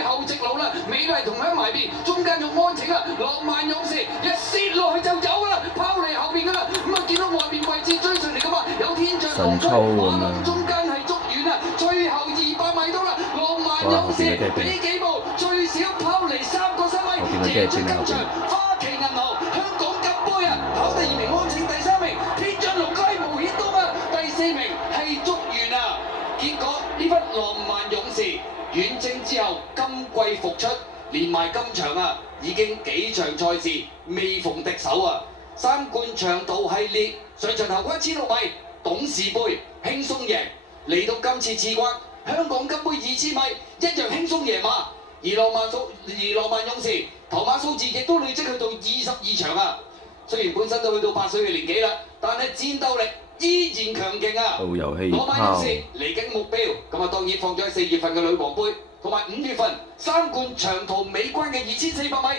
後直路啦，美麗同喺埋邊，中間用安晴啊，浪漫勇士一蝕落去就走啦，拋離後邊噶啦，咁啊見到外邊位置追上嚟噶嘛，有天象同出，馬林中間係捉遠啊，最後200米到啦，浪漫勇士俾幾步，最少拋離3個身位，贏出今場花旗銀行香港金杯啊，跑第2名安晴，第3名天將龍街無顯東啊，第4名係捉完啊，結果呢匹浪漫勇士。遠征之後，今季復出，連埋今場啊，已經幾場賽事未逢敵手啊！3冠長途系列上場頭關16米，董事杯輕鬆贏，嚟到今次次關香港金杯2000米一樣輕鬆贏馬，而浪漫勇士頭馬數字亦都累積去到22場啊！雖然本身都去到8歲嘅年紀啦，但係戰鬥力依然強勁啊！浪漫勇士嚟緊目標，咁啊當然放咗喺4月份嘅女王杯，同埋5月份3冠長途尾關嘅2400米。